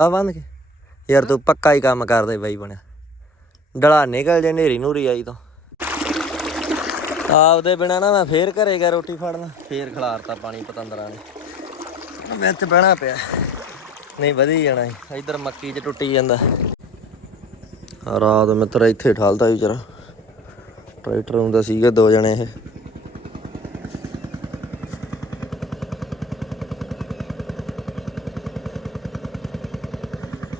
ਆ ਬੰਦ ਕੇ? ਯਾਰ ਤੂੰ ਪੱਕਾ ਹੀ ਕੰਮ ਕਰਦੇ ਬਾਈ ਬਣਿਆ। ਡਲਾ ਨਿਕਲ ਜੇ ਨੇਰੀ ਨੂਰੀ ਆਈ ਤਾਂ। ਆਪਦੇ ਬਿਨਾ ਨਾ ਮੈਂ ਫੇਰ ਘਰੇ ਗਿਆ ਰੋਟੀ ਫੜਨਾ। ਫੇਰ ਖਿਲਾਰਤਾ ਪਾਣੀ ਪਤੰਦਰਾਂ ਨੇ। ਮੈਂ ਵਿੱਚ ਬਹਿਣਾ ਪਿਆ। ਨਹੀਂ, ਵਧੀ ਜਾਣਾ ਇਧਰ ਮੱਕੀ 'ਚ ਟੁੱਟੀ ਜਾਂਦਾ। ਰਾਤ ਮਿੱਤਰ ਇੱਥੇ ਠਾਲਦਾ ਵਿਚਾਰਾ। ਟਰੈਕਟਰ ਹੁੰਦਾ ਸੀਗਾ ਦੋ ਜਣੇ ਇਹ।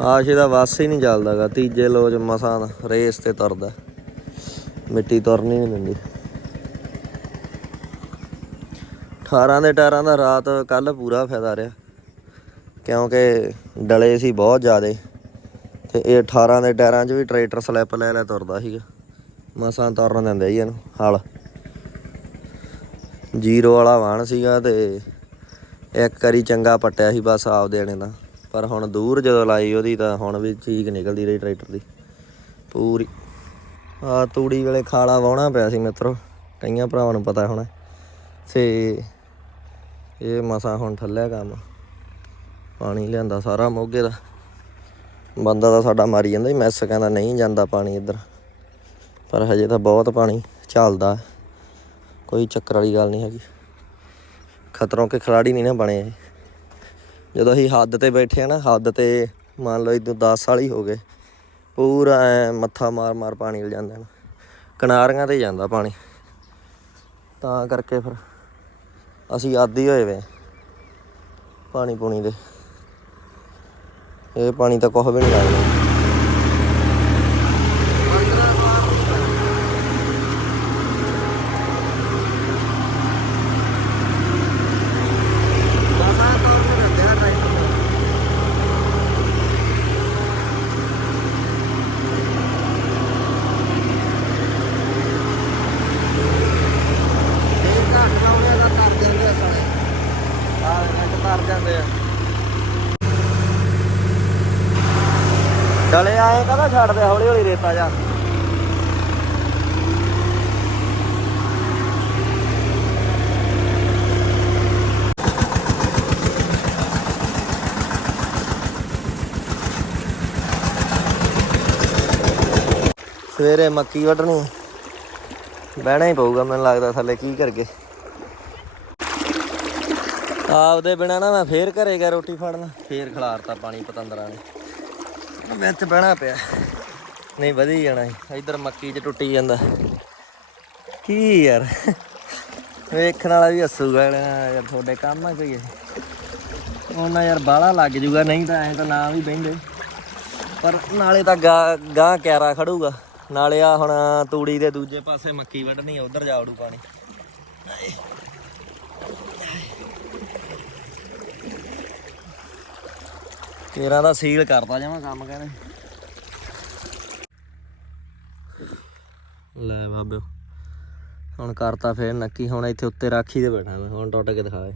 ਆਸ਼ੇ ਦਾ ਵਾਸ ਹੀ ਨਹੀਂ ਚੱਲਦਾਗਾ, ਤੀਜੇ ਲੋਚ ਮਸਾਂ ਰੇਸ ਤੇ ਤੁਰਦਾ। ਮਿੱਟੀ ਤੁਰਨੀ ਨਹੀਂ ਦਿੰਦੀ। 18 ਦੇ ਟਾਇਰਾਂ ਦਾ ਰਾਤ ਕੱਲ ਪੂਰਾ ਫਾਇਦਾ ਰਿਹਾ। ਕਿਉਂਕਿ ਡਲੇ ਸੀ ਬਹੁਤ ਜ਼ਿਆਦੇ। ਤੇ ਇਹ 18 ਦੇ ਟਾਇਰਾਂ 'ਚ ਵੀ ਟਰੈਕਟਰ ਸਲਿੱਪ ਲੈ ਲੈ ਤੁਰਦਾ ਸੀਗਾ। ਮਸਾਂ ਤੁਰਨ ਦਿੰਦੇ ਸੀ ਇਹਨੂੰ, ਹਲ। ਜ਼ੀਰੋ ਵਾਲਾ ਵਾਹਣ ਸੀਗਾ ਤੇ ਇੱਕ ਕਰੀ ਚੰਗਾ ਪੱਟਿਆ ਸੀ ਬਸ ਆਪ ਦੇਣੇ ਦਾ। ਪਰ ਹੁਣ ਦੂਰ ਜਦੋਂ ਲਾਈ ਉਹਦੀ ਤਾਂ ਹੁਣ ਵੀ ਚੀਕ ਨਿਕਲਦੀ ਰਹੀ ਟਰੈਕਟਰ ਦੀ। ਪੂਰੀ। ਆ ਤੂੜੀ ਵੇਲੇ ਖਾਲਾ ਵਾਉਣਾ ਪਿਆ ਸੀ ਮਿੱਤਰੋ। ਕਈਆਂ ਭਰਾਵਾਂ ਨੂੰ ਪਤਾ ਹੋਣਾ। ਤੇ ਇਹ ਮਸਾ ਹੁਣ ਠੱਲਿਆ ਕੰਮ। ਪਾਣੀ ਲਿਆਂਦਾ ਸਾਰਾ ਮੋਗੇ ਦਾ। ਬੰਦਾ ਤਾਂ ਸਾਡਾ ਮਾਰੀ ਜਾਂਦਾ ਸੀ ਮੈਸ ਕਹਿੰਦਾ ਨਹੀਂ ਜਾਂਦਾ ਪਾਣੀ ਇੱਧਰ। ਪਰ ਹਜੇ ਤਾਂ ਬਹੁਤ ਪਾਣੀ ਚੱਲਦਾ। ਕੋਈ ਚੱਕਰ ਵਾਲੀ ਗੱਲ ਨਹੀਂ ਹੈਗੀ। ਖਤਰੋਂ ਕੇ ਖਿਲਾੜੀ ਨਹੀਂ ਨਾ ਬਣੇ ਇਹ। ਜਦੋਂ ਅਸੀਂ ਹੱਦ ਤੇ ਬੈਠੇ ਆ ਨਾ, ਹੱਦ ਤੇ ਮੰਨ ਲਓ ਇਦੋਂ 10 ਸਾਲ ਹੀ ਹੋ ਗਏ, ਪੂਰਾ ਮੱਥਾ ਮਾਰ ਮਾਰ ਪਾਣੀ ਲ ਜਾਂਦਾ ਨਾ, ਕਿਨਾਰੀਆਂ ਤੇ ਜਾਂਦਾ ਪਾਣੀ। ਤਾਂ ਕਰਕੇ ਫਿਰ ਅਸੀਂ ਆਦੀ ਹੋਏ ਵੇ ਪਾਣੀ ਪੂਣੀ ਦੇ। ਇਹ ਪਾਣੀ ਤਾਂ ਕੁਛ ਵੀ ਨਹੀਂ ਲੱਗਦਾ ਚਲੇ ਆਏ ਕਹਦਾ ਛੱਡ ਦੇ ਹੌਲੀ ਹੌਲੀ ਰੇਤਾ ਜਾ। ਸਵੇਰੇ ਮੱਕੀ ਵੱਢਣੀ, ਬਹਿਣਾ ਹੀ ਪਊਗਾ ਮੈਨੂੰ ਲੱਗਦਾ ਥੱਲੇ, ਕੀ ਕਰਕੇ। ਆਪਦੇ ਬਿਨਾ ਨਾ ਮੈਂ ਫੇਰ ਘਰੇ ਗਿਆ ਰੋਟੀ ਫੜਨਾ। ਫੇਰ ਖਿਲਾਰਤਾ ਪਾਣੀ ਪਤੰਦਰਾਂ ਨੇ। ਵਿੱਚ ਬਹਿਣਾ ਪਿਆ। ਨਹੀਂ ਵਧੀ ਜਾਣਾ ਇਧਰ ਮੱਕੀ 'ਚ ਟੁੱਟੀ ਜਾਂਦਾ। ਕੀ ਯਾਰ? ਵੇਖਣ ਵਾਲਾ ਵੀ ਹੱਸੂਗਾ ਯਾਰ ਤੁਹਾਡੇ ਕੰਮ ਆ ਕੋਈ ਉਹਨਾਂ ਯਾਰ ਬਾਹਲਾ ਲੱਗ ਜੂਗਾ ਨਹੀਂ ਤਾਂ ਐਂ ਤਾਂ ਨਾ ਵੀ ਬਹਿੰਦੇ। ਪਰ ਨਾਲੇ ਤਾਂ ਗਾਂ ਗਾਂ ਕਿਆਰਾ ਖੜੂਗਾ। ਨਾਲੇ ਆ ਹੁਣ ਤੂੜੀ ਦੇ ਦੂਜੇ ਪਾਸੇ ਮੱਕੀ ਵੱਢਣੀ ਉਧਰ ਜਾਵੜੂ ਪਾਣੀ। ਤੇਰਾ ਦਾ ਸੀਲ ਕਰਦਾ ਜਾਵਾਂ ਕੰਮ ਕਹਿੰਦੇ। ਲੈ ਬਾਬਿਓ ਹੁਣ ਕਰਤਾ ਫੇਰ ਨੱਕੀ, ਹੁਣ ਇੱਥੇ ਉੱਤੇ ਰਾਖੀ ਦੇ ਬੈਠਾ ਮੈਂ, ਹੁਣ ਟੁੱਟ ਕੇ ਦਿਖਾਏ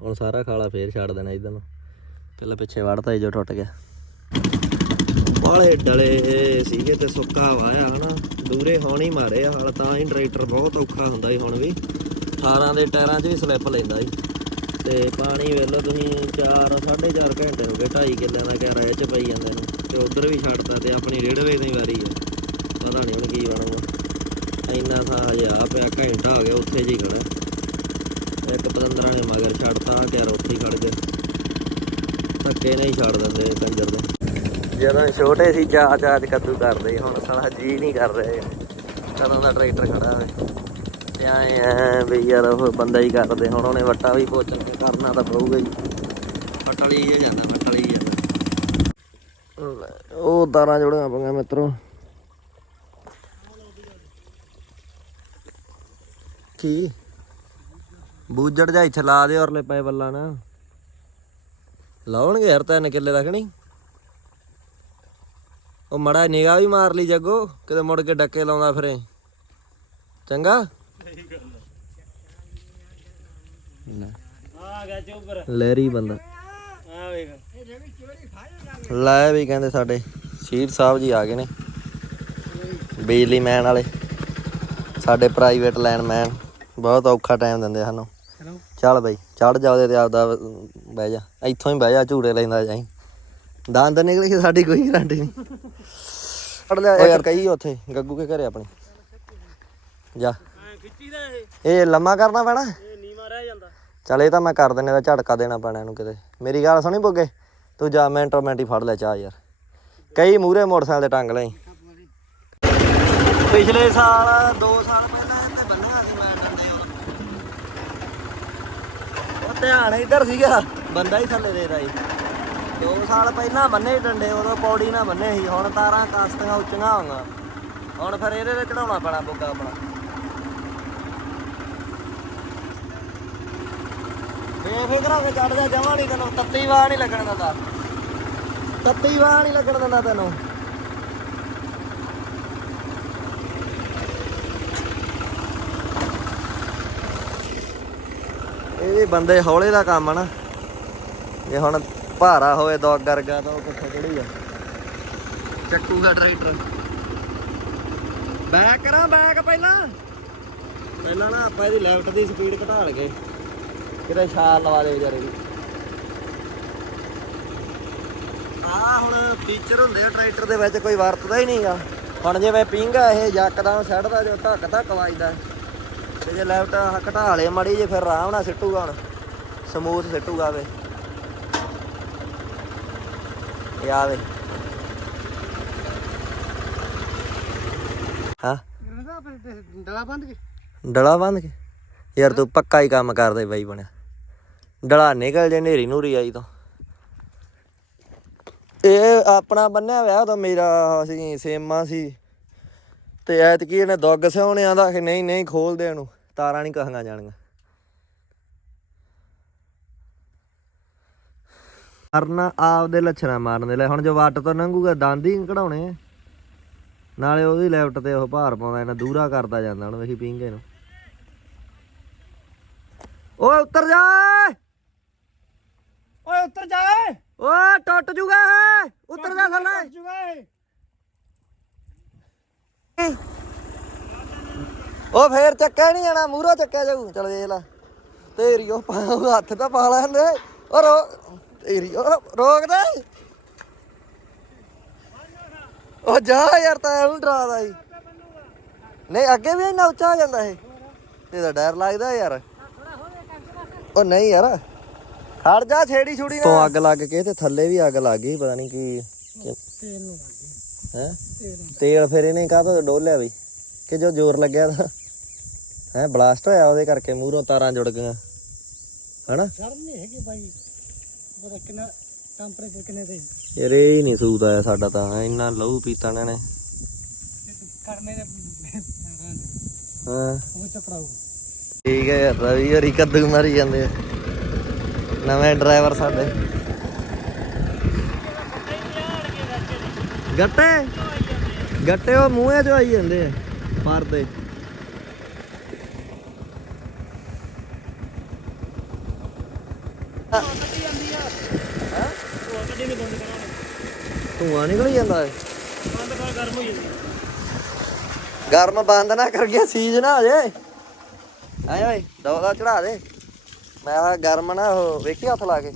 ਹੁਣ ਸਾਰਾ ਖਾਲਾ ਫੇਰ ਛੱਡ ਦੇਣਾ ਇਧਰ ਨੂੰ। ਪਹਿਲਾਂ ਪਿੱਛੇ ਵੜਤਾ ਸੀ ਜੋ ਟੁੱਟ ਗਿਆ। ਬਾਲੇ ਡਲੇ ਸੀਗੇ ਤੇ ਸੁੱਕਾ ਵਾਇਆ, ਹਨਾ। ਦੂਰੇ ਹੁਣ ਹੀ ਮਾਰੇ ਆ, ਹਾਲ ਤਾਂ ਹੀ ਟਰੈਕਟਰ ਬਹੁਤ ਔਖਾ ਹੁੰਦਾ ਸੀ ਹੁਣ ਵੀ। 18 ਦੇ ਟਾਇਰਾਂ 'ਚ ਵੀ ਸਲਿੱਪ ਲੈਂਦਾ ਸੀ। ਤੇ ਪਾਣੀ ਵੇਲੋ ਤੁਸੀਂ 4 4.5 ਘੰਟੇ ਹੋ ਗਏ 2.5 ਕਿੱਲਿਆਂ ਦਾ ਕਿਆਰਾ ਇਹ ਚ ਪਈ ਜਾਂਦੇ ਨੂੰ। ਤੇ ਉਧਰ ਵੀ ਛੱਡਤਾ ਤੇ ਆਪਣੀ ਰੇੜਵੇ ਦੀ ਵਾਰੀ ਆ। ਪਤਾ ਨਹੀਂ ਹੁਣ ਕੀ ਬਣੂਗਾ। ਇੰਨਾ ਥਾ ਜਿਹਾ ਪਿਆ, ਘੰਟਾ ਹੋ ਗਿਆ ਉੱਥੇ ਜੀ ਖੜਾ। ਇੱਕ ਪਤੰਦਰਾਂ ਨੇ ਮਗਰ ਛੱਡਤਾ ਕਿਆਰਾ ਉੱਥੇ ਹੀ ਖੜ ਗਿਆ। ਧੱਕੇ ਨਹੀਂ ਛੱਡ ਦਿੰਦੇ ਕੰਜਰ ਦੇ ਜਦੋਂ ਛੋਟੇ ਸੀ ਚਾਹ ਚਾਹ ਕੱਦੂ ਕਰਦੇ ਹੁਣ ਸਾਲਾ ਜੀ ਨਹੀਂ ਕਰ ਰਹੇ। ਕਦੋਂ ਦਾ ਟਰੈਕਟਰ ਖੜਾ ਹੋਵੇ। ਐ ਵੀ ਯਾਰ ਉਹ ਬੰਦਾ ਹੀ ਕਰਦੇ ਹੁਣ ਉਹਨੇ ਵੱਟਾ ਵੀ ਪੋਚਣ ਕੇ ਕਰਨਾ ਤਾਂ ਪਊਗਾ ਹੀ। ਫਟਲੀ ਜਿਹਾ ਜਾਂਦਾ ਫਟਲੀ ਜਾਂਦਾ। ਲੈ, ਉਹ ਤਾਰਾਂ ਜੋੜੀਆਂ ਪਈਆਂ ਮਿੱਤਰੋ। ਕੀ? ਬੂਜੜ ਜਾ ਇੱਥੇ ਲਾ ਦੇ ਔਰਲੇ ਪਏ ਬੱਲਾ ਨਾ। ਲਾਉਣਗੇ ਯਾਰ ਤਿੰਨ ਕਿੱਲੇ ਰੱਖਣੀ ਉਹ ਮੜਾ ਨਿਗਾਹ ਵੀ ਮਾਰ ਲਈ ਜੱਗੋ ਕਿਤੇ ਮੁੜ ਕੇ ਡੱਕੇ ਲਾਉਂਦਾ ਫਿਰੇ। ਚੰਗਾ? ਲੈ। ਆ ਗਿਆ ਚੋਬਰ ਲਹਿਰੀ ਬੰਦਾ। ਆ ਵੇਖ। ਲੈ ਵੀ ਕਹਿੰਦੇ ਸਾਡੇ ਸ਼ਹੀਦ ਸਾਹਿਬ ਜੀ ਆ ਗਏ ਨੇ। ਬਿਜਲੀ ਮੈਨ ਵਾਲੇ। ਸਾਡੇ ਪ੍ਰਾਈਵੇਟ ਲਾਈਨ ਮੈਨ ਬਹੁਤ ਔਖਾ ਟਾਈਮ ਦਿੰਦੇ ਸਾਨੂੰ। ਚੱਲ ਬਈ ਚੜ ਜਾ ਉਹਦੇ ਤੇ ਆਪਦਾ ਬਹਿ ਜਾ। ਇੱਥੋਂ ਹੀ ਬਹਿ ਜਾ ਝੂੜੇ ਲੈਂਦਾ ਜਾਈ। ਦੰਦ ਨਿਕਲ ਗਏ ਸਾਡੀ ਕੋਈ ਗਰੰਟੀ ਨਹੀਂ। ਫੜ ਲਿਆ ਯਾਰ ਕਈ ਉੱਥੇ ਗੱਗੂ ਕੇ ਘਰੇ ਆਪਣੇ। ਜਾ। ਦਾ ਇਹ। ਇਹ ਲੰਮਾ ਕਰਨਾ ਪੈਣਾ? ਇਹ ਨੀਵਾ ਰਹਿ ਜਾਂਦਾ। ਚੱਲ ਇਹ ਤਾਂ ਮੈਂ ਕਰ ਦਿੰਨੇ ਦਾ ਝਟਕਾ ਦੇਣਾ ਪੈਣਾ ਇਹਨੂੰ ਕਿਤੇ। ਮੇਰੀ ਗੱਲ ਸੁਣੀ ਬੁੱਗੇ? ਤੂੰ ਜਾ ਮਿੰਟੋ ਮਿੰਟ ਹੀ ਫੜ ਲੈ ਚਾਹ ਯਾਰ। ਕਈ ਮੂਰੇ ਮੋਟਰਸਾਈਕਲ ਦੇ ਟੰਗ ਲਈ ਪਿਛਲੇ ਸਾਲ 2 ਸਾਲ ਪਹਿਲਾਂ ਇੱਥੇ ਬੰਨਿਆ ਸੀ ਮੈਂ ਡੰਡੇ ਉਹ ਧਿਆਨ ਇੱਧਰ ਸੀਗਾ ਬੰਦਾ ਹੀ ਥੱਲੇ ਦੇ ਰਹੀ 2 ਸਾਲ ਪਹਿਲਾਂ ਬੰਨੇ ਡੰਡੇ ਉਦੋਂ ਪੌੜੀ ਨਾ ਬੰਨੇ ਸੀ ਹੁਣ ਤਾਰਾਂ ਕਾਸਟੀਆਂ ਉੱਚੀਆਂ ਹੋਈਆਂ। ਹੁਣ ਫਿਰ ਇਹਦੇ ਤੇ ਚੜਾਉਣਾ ਪੈਣਾ ਬੁੱਗਾ ਆਪਣਾ। ਬੇਫਿਕਰ ਹੋ ਕੇ ਚੜ ਜਾ, ਜਮਾ ਨਹੀਂ ਤੈਨੂੰ, ਤੱਤੀ ਵਾਹ ਨਹੀਂ ਲੱਗਣ ਦਿੰਦਾ। ਤੱਤੀ ਵਾਹ ਨਹੀਂ ਲੱਗਣ ਦਿੰਦਾ ਤੈਨੂੰ। ਇਹ ਵੀ ਬੰਦੇ ਹੌਲੇ ਦਾ ਕੰਮ ਆ ਨਾ। ਜੇ ਹੁਣ ਭਾਰਾ ਹੋਵੇ ਦੋ ਗਰਗਾ ਤਾਂ ਉਹ ਕਿੱਥੋਂ ਚੜੀ ਆ ਚੱਕੂਗਾ ਟਰੈਕਟਰ। ਬੈਕ ਕਰਾਂ, ਬੈਕ ਪਹਿਲਾਂ। ਪਹਿਲਾਂ ਨਾ ਆਪਾਂ ਇਹਦੀ ਲੈਫਟ ਦੀ ਸਪੀਡ ਘਟਾ ਲਗੇ ਕਿਤੇ ਛਾਲ ਲਵਾ ਦੇ ਵਿਚਾਰੇ ਦੀ। ਆ ਹੁਣ ਫੀਚਰ ਹੁੰਦੇ ਆ ਟਰੈਕਟਰ ਦੇ ਵਿੱਚ ਕੋਈ ਵਰਤਦਾ ਹੀ ਨਹੀਂਗਾ। ਹੁਣ ਜਿਵੇਂ ਪਿੰਗ ਇਹ ਯਕਦਮ ਸੜਦਾ ਜੋ ਧੱਕ ਧੱਕ ਵੱਜਦਾ। ਤੇ ਜੇ ਲੈਫਟ ਘਟਾ ਲੇ ਮੜੀ ਜੇ ਫਿਰ ਆਰਾਮ ਨਾਲ ਸਿੱਟੂਗਾ ਹੁਣ। ਸਮੂਥ ਸਿੱਟੂਗਾ ਵੇ। ਇਹ ਆਵੇ ਹਾਂ? ਡਲਾ ਬੰਦ ਕੇ। ਡਲਾ ਬੰਦ ਕੇ? ਯਾਰ ਤੂੰ ਪੱਕਾ ਹੀ ਕੰਮ ਕਰਦੇ ਬਾਈ ਬਣਿਆ। ਡਲਾ ਨਿਕਲ ਜੇ ਨੇਰੀ ਨੂਰੀ ਆਈ ਤੋਂ। ਇਹ ਆਪਣਾ ਬੰਨਿਆ ਵਿਆਹ ਤਾਂ ਮੇਰਾ ਸੀ ਸੇਮਾ ਸੀ। ਤੇ ਐਤਕੀ ਇਹਨੇ ਦੁੱਗ ਸਿਉਣੇ ਆਂਦਾ ਕਿ ਨਹੀਂ ਨਹੀਂ ਖੋਲਦੇ ਇਹਨੂੰ, ਤਾਰਾਂ ਨਹੀਂ ਕਹਾਂਗਾ ਜਾਣੀਆਂ। ਕਰਨਾ ਆਪਦੇ ਲੱਛਣਾ ਮਾਰਨ ਦੇ ਲੈ, ਹੁਣ ਜੋ ਵੱਟ ਤੋਂ ਲੰਘੂਗਾ ਦੰਦ ਹੀ ਕਢਾਉਣੇ। ਨਾਲੇ ਉਹਦੀ ਲੈਫਟ ਤੇ ਉਹ ਭਾਰ ਪਾਉਂਦਾ, ਇਹਨਾਂ ਦੂਰਾ ਕਰਦਾ ਜਾਂਦਾ ਹੁਣ ਵੇਖੀ ਪਿੰਗੇ ਨੂੰ। ਓਏ ਉੱਤਰ ਜਾ ਓਏ ਉੱਤਰ ਜਾ ਓਏ। ਟੁੱਟ ਜੂਗਾ ਇਹ। ਉੱਤਰ ਜਾ ਥੱਲੇ। ਉਹ ਫੇਰ ਚੱਕਿਆ ਨਹੀਂ ਜਾਣਾ ਮੂਹਰੋਂ ਚੱਕਿਆ ਜਾਊ। ਚਲ ਵੇਖ ਲੈ। ਤੇਰੀ ਉਹ ਪਾ- ਹੱਥ ਤਾਂ ਪਾ ਲੈਂਦੇ ਉਹ ਰੋ ਤੇਰੀ ਉਹ ਰੋਕ ਦੇ। ਉਹ ਜਾ ਯਾਰ ਤਾਂ ਐਵੇਂ ਡਰਾਦਾ ਸੀ। ਨਹੀਂ ਅੱਗੇ ਵੀ ਇੰਨਾ ਉੱਚਾ ਹੋ ਜਾਂਦਾ ਇਹ। ਤੇ ਤਾਂ ਡਰ ਲੱਗਦਾ ਯਾਰ। ਉਹ ਨਹੀਂ ਯਾਰ। ਖੜ ਜਾ ਛੇੜੀ ਛੁੜੀ ਨਾ ਤੋਂ ਅੱਗ ਲੱਗ ਕੇ ਤੇ ਥੱਲੇ ਵੀ ਅੱਗ ਲੱਗ ਗਈ ਪਤਾ ਨਹੀਂ ਕੀ ਤੇਲ ਨੂੰ ਲੱਗ ਗਿਆ ਹੈ? ਤੇਲ ਤੇਲ ਫਿਰ ਇਹਨੇ ਕਾਹਤੋਂ ਡੋਲਿਆ ਬਈ? ਕਿ ਜੋ ਜ਼ੋਰ ਲੱਗਿਆ ਤਾਂ। ਹੈ ਬਲਾਸਟ ਹੋਇਆ ਉਹਦੇ ਕਰਕੇ ਮੂਹਰੋਂ ਤਾਰਾਂ ਜੁੜ ਗਈਆਂ। ਹਨਾ? ਗਰਮ ਨਹੀਂ ਹੈਗੇ ਬਾਈ। ਪਤਾ ਕਿੰਨਾ ਟੈਂਪਰੇਚਰ ਕਿੰਨੇ ਤੇ ਯਾਰ ਇਹ ਹੀ ਨਹੀਂ ਸੂਦ ਆਇਆ ਸਾਡਾ ਤਾਂ ਇੰਨਾ ਲਹੂ ਪੀਤਾ ਇਹਨਾਂ ਨੇ। ਕਰਨੇ ਦੇ ਹਾਂ? ਉਹ ਚਪੜਾਉ ਠੀਕ ਹੈ ਯਾਰ ਰਵੀ ਹਰੀ ਕੱਦੂ ਮਾਰੀ ਜਾਂਦੇ ਆ। ਨਵੇਂ ਡਰਾਈਵਰ ਸਾਡੇ। ਗੱਟੇ? ਗੱਟੇ ਉਹ ਮੂੰਹੇ ਚ ਆਈ ਜਾਂਦੇ ਆ, ਪਰਦੇ। ਕੱਢੀ ਜਾਂਦੀ ਆ ਨਿਕਲ ਜਾਂਦਾ ਹੈ ਗਰਮ ਬੰਦ ਨਾ ਕਰ, ਗਿਆ ਸੀਜ ਨਾ ਅਜੇ ਜੇ ਆਏ ਓਏ ਦੌਦਾ ਚੜਾ ਦੇ। ਮੈਂ ਕਿਹਾ ਗਰਮ ਨਾ ਉਹ ਵੇਖੀ ਹੱਥ ਲਾ ਕੇ।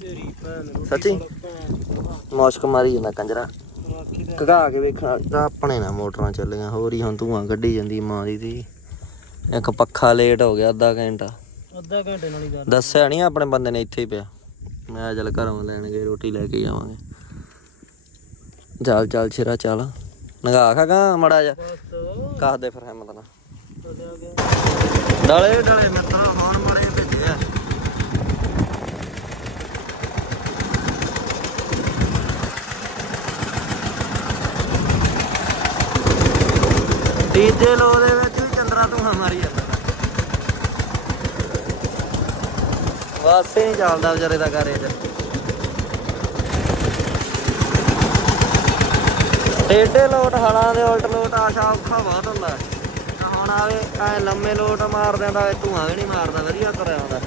ਤੇਰੀ ਭੈਣ ਸੱਚੀ? ਮੁਸ਼ਕ ਮਾਰੀ ਜਾਂਦਾ ਕੰਜਰਾ। ਕਗਾ ਕੇ ਵੇਖਣਾ। ਤਾਂ ਆਪਣੇ ਨਾ ਮੋਟਰਾਂ ਚੱਲੀਆਂ ਹੋਰ ਹੀ ਹੁਣ ਧੂਆਂ ਕੱਢੀ ਜਾਂਦੀ ਮਾਂ ਦੀ ਦੀ ਇੱਕ ਪੱਖਾ ਲੇਟ ਹੋ ਗਿਆ ਅੱਧਾ ਘੰਟਾ। ਅੱਧਾ ਘੰਟੇ ਨਾਲ ਹੀ ਗੱਲ। ਦੱਸਿਆ ਨਹੀਂ ਆਪਣੇ ਬੰਦੇ ਨੇ ਇੱਥੇ ਹੀ ਪਿਆ। ਮੈਂ ਕਿਹਾ ਚੱਲ ਘਰੋਂ ਲੈਣ ਗਏ ਰੋਟੀ ਲੈ ਕੇ ਜਾਵਾਂਗੇ ਚੱਲ ਚੱਲ ਛੇਰਾ ਚੱਲ। ਨਗਾ ਖਾਗਾ ਮੜਾ ਜਾ ਬਸ। ਕਾਹ ਦੇ ਫਿਰ ਹਿੰਮਤ ਨਾਲ। ਗਿਆ। ਡਲੇ ਡਲੇ ਮਿੱਤਰਾ ਹੁਣ ਮੜੇ ਭੇਜਿਆ ਤੀਜੇ ਲੋ ਦੇ ਵਿੱਚ ਵੀ ਚੰਦਰਾ ਧੂਆਂ ਮਾਰੀ ਜਾਂਦਾ। ਵਾਸੇ ਨਹੀਂ ਚੱਲਦਾ ਵਿਚਾਰੇ ਦਾ ਘਰੇ ਚ। ਟੇਡੇ ਲੋਟ ਹਲਾਂ ਦੇ ਉਲਟ ਲੋਟ ਆਸ਼ਾ ਔਖਾ ਬਹੁਤ ਹੁੰਦਾ। ਹੁਣ ਆਵੇ ਐ ਲੰਮੇ ਲੋਟ ਮਾਰਦਿਆਂ ਦਾ, ਇਹ ਧੂਆਂ ਵੀ ਨਹੀਂ ਮਾਰਦਾ, ਵਧੀਆ ਕਰਿਆ ਆਉਂਦਾ